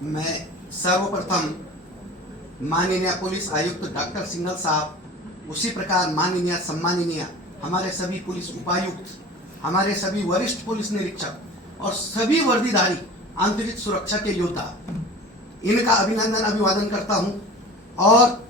मैं सर्वप्रथम माननीय पुलिस आयुक्त डॉक्टर सिंघल साहब, उसी प्रकार माननीय सम्माननीय हमारे सभी पुलिस उपायुक्त, हमारे सभी वरिष्ठ पुलिस निरीक्षक और सभी वर्दीधारी आंतरिक सुरक्षा के योद्धा, इनका अभिनंदन अभिवादन करता हूं। और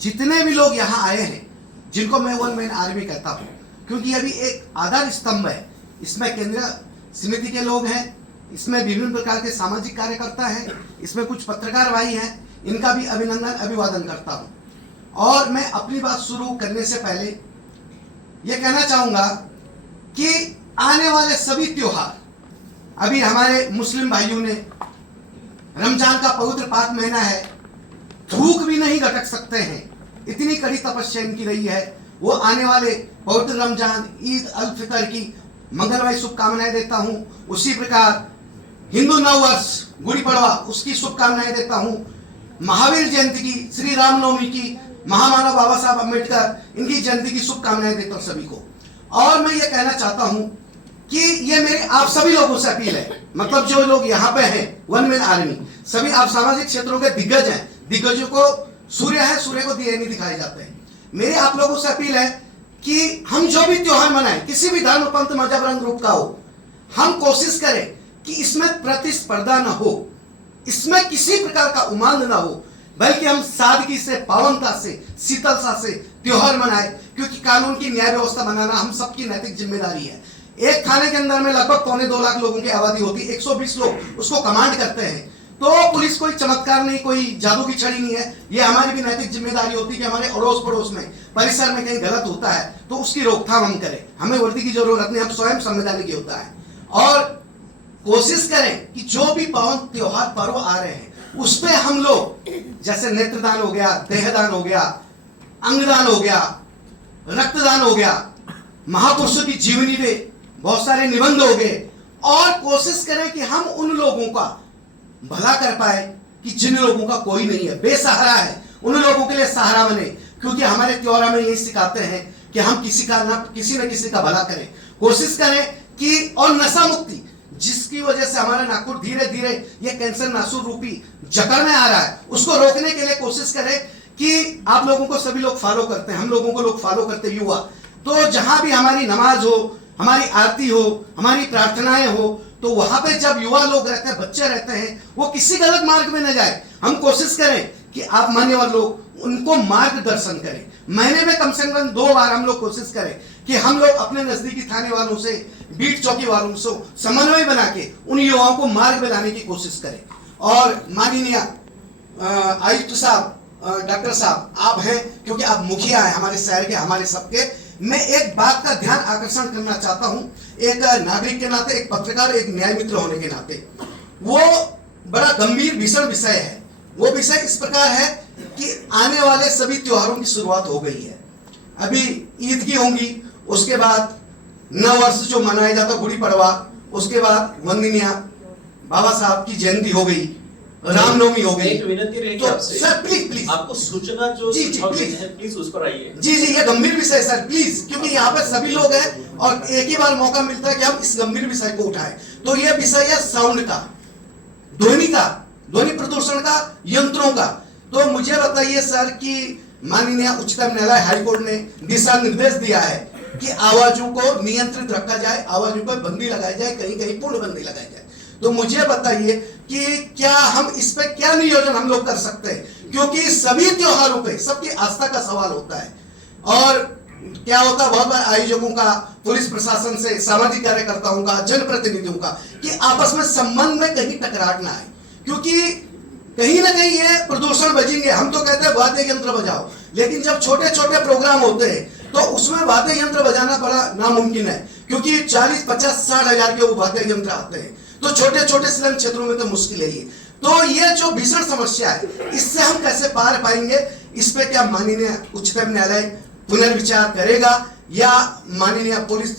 जितने भी लोग यहाँ आए हैं, जिनको मैं वन मैन आर्मी कहता हूं, क्योंकि अभी एक आधार स्तंभ है, इसमें केंद्रीय समिति के लोग हैं, इसमें विभिन्न प्रकार के सामाजिक कार्यकर्ता हैं, इसमें कुछ पत्रकार भाई हैं, इनका भी अभिनंदन अभिवादन करता हूं। और मैं अपनी बात शुरू करने से पहले यह कहना चाहूंगा कि आने वाले सभी त्योहार, अभी हमारे मुस्लिम भाइयों ने रमजान का पवित्र पाक महीना है, थूक भी नहीं गटक सकते हैं, इतनी कड़ी तपस्या इनकी रही है। वो आने वाले पवित्र रमजान, ईद अल फितर की मंगलमय शुभकामनाएं देता हूं। उसी प्रकार हिंदू नव वर्ष गुड़ी पड़वा, उसकी शुभकामनाएं देता हूं। महावीर जयंती की, श्री रामनवमी की, महामानव बाबा साहब अम्बेडकर, इनकी जयंती की शुभकामनाएं देता हूं सभी को। और मैं ये कहना चाहता हूं कि ये मेरी आप सभी लोगों से अपील है, मतलब जो लोग यहाँ पे हैं वन मैन आर्मी, सभी आप सामाजिक क्षेत्रों के दिग्गज हैं, दिग्गजों को सूर्य है, सूर्य को दिए नहीं दिखाए जाते हैं। मेरी आप लोगों से अपील है कि हम जो भी त्योहार मनाएं, किसी भी धर्म पंथ मजहब रंग रूप का हो, हम कोशिश करें कि इसमें प्रतिस्पर्धा न हो, इसमें किसी प्रकार का उमांग न हो, बल्कि हम सादगी से, पावनता से, शीतलता से त्योहार मनाएं, क्योंकि कानून की न्याय व्यवस्था बनाना हम सबकी नैतिक जिम्मेदारी है। एक थाने के अंदर में लगभग 2.25 लाख लोगों की आबादी होती है, 120 लोग उसको कमांड करते हैं। तो पुलिस कोई चमत्कार नहीं, कोई जादू की छड़ी नहीं है। ये हमारी भी नैतिक जिम्मेदारी होती है कि हमारे अड़ोस पड़ोस में, परिसर में कहीं गलत होता है तो उसकी रोकथाम हम करें। हमें वर्दी की जरूरत नहीं, हम स्वयं संवैधानिक होता है। और कोशिश करें कि जो भी पावन त्योहार पर्व आ रहे हैं उस पे हम लोग, जैसे नेत्रदान हो गया, देहदान हो गया, अंगदान हो गया, रक्तदान हो गया, महापुरुषों की जीवनी पे बहुत सारे निबंध हो गए, और कोशिश करें कि हम उन लोगों का भला कर पाए कि जिन लोगों का कोई नहीं है, बेसहारा है, उन लोगों के लिए सहारा बने। क्योंकि हमारे त्योहार में यही सिखाते हैं कि हम किसी न किसी का भला करें, कोशिश करें कि, और नशा मुक्ति, जिसकी वजह से हमारा नागपुर धीरे धीरे ये कैंसर नासूर रूपी जकड़ में आ रहा है, उसको रोकने के लिए कोशिश करें कि आप लोगों को सभी लोग फॉलो करते हैं, हम लोगों को लोग फॉलो करते, युवा, तो जहां भी हमारी नमाज हो, हमारी आरती हो, हमारी प्रार्थनाएं हो, तो वहां पे जब युवा लोग रहते हैं, बच्चे रहते हैं, वो किसी गलत मार्ग में न जाए। हम कोशिश करें कि आप मान्यवर लोग उनको मार्गदर्शन करें। महीने में कम से कम 2 बार हम लोग कोशिश करें कि हम लोग अपने नजदीकी थाने वालों से, बीट चौकी वालों से समन्वय बना के उन युवाओं को मार्ग में लाने की कोशिश करें। और माननीय आयुक्त साहब, डॉक्टर साहब, आप हैं, क्योंकि आप मुखिया हैं हमारे शहर के, हमारे सबके, मैं एक बात का ध्यान आकर्षण करना चाहता हूं, एक नागरिक के नाते, एक पत्रकार, एक न्याय मित्र होने के नाते। वो बड़ा गंभीर भीषण विषय है। वो विषय इस प्रकार है कि आने वाले सभी त्योहारों की शुरुआत हो गई है। अभी ईद की होंगी, उसके बाद नव वर्ष जो मनाया जाता गुड़ी पड़वा, उसके बाद वंदनीय बाबा साहब की जयंती हो गई, रामनवमी हो गई। एक विनती रहेगी तो आपसे, सर प्लीज आपको सूचना जो प्लीज उस पर आइए। जी, ये गंभीर विषय सर, प्लीज, क्योंकि यहाँ पे सभी लोग हैं और एक ही बार मौका मिलता है कि हम इस गंभीर विषय को उठाएं। तो ये विषय है साउंड का, ध्वनि का, ध्वनि प्रदूषण का, यंत्रों का। तो मुझे बताइए सर कि माननीय उच्चतम न्यायालय हाईकोर्ट ने दिशा निर्देश दिया है कि आवाजों को नियंत्रित रखा जाए, आवाजों पर बंदी लगाई जाए, कहीं कहीं पूर्ण बंदी लगाई जाए। तो मुझे बताइए कि क्या हम इस पे क्या नियोजन हम लोग कर सकते हैं, क्योंकि सभी त्योहारों पे सबकी आस्था का सवाल होता है। और क्या होता है बहुत बार आयोजकों का, पुलिस प्रशासन से, सामाजिक कार्यकर्ताओं का, जनप्रतिनिधियों का, कि आपस में संबंध में कहीं टकराट ना आए, क्योंकि कहीं ना कहीं ये प्रदूषण बजेंगे। हम तो कहते हैं वाद्य यंत्र बजाओ, लेकिन जब छोटे छोटे प्रोग्राम होते हैं तो उसमें वाद्य यंत्र बजाना बड़ा नामुमकिन है, क्योंकि 40, 50, 60 हजार के वो वाद्य यंत्र आते हैं। तो छोटे छोटे स्लम क्षेत्रों में तो मुश्किल है ये। तो ये जो भीषण समस्या है, इससे हम कैसे पार पाएंगे, इस पे क्या माननीय उच्चतम न्यायालय पुनर्विचार करेगा, या माननीय पुलिस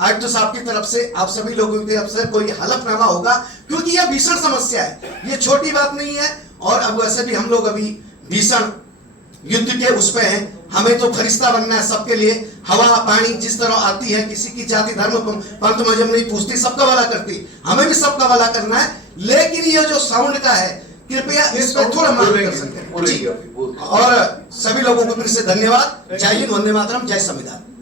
आयुक्त साहब की तरफ से, आप सभी लोगों की तरफ से कोई हलफनामा होगा, क्योंकि यह भीषण समस्या है, ये छोटी बात नहीं है। और अब वैसे भी हम लोग अभी भीषण युद्ध के उस पे हैं, हमें तो फरिश्ता बनना है सबके लिए। हवा पानी जिस तरह आती है, किसी की जाति धर्म पंथ मजहब नहीं पूछती, सबका भला करती, हमें भी सबका भला करना है। लेकिन ये जो साउंड का है, कृपया इस पर थोड़ा मार्गदर्शन करें। जी। और सभी लोगों को फिर से धन्यवाद। जय हिंद, वंदे मातरम, जय संविधान।